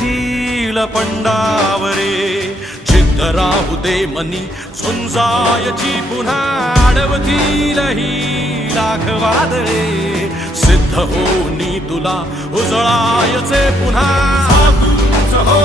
hill पंडावरे जिद्द राहू दे मनी झुंजायची पुन्हा अडवतील ही लाख वादळे सिद्ध होनी तुला उजळायचे पुन्हा हो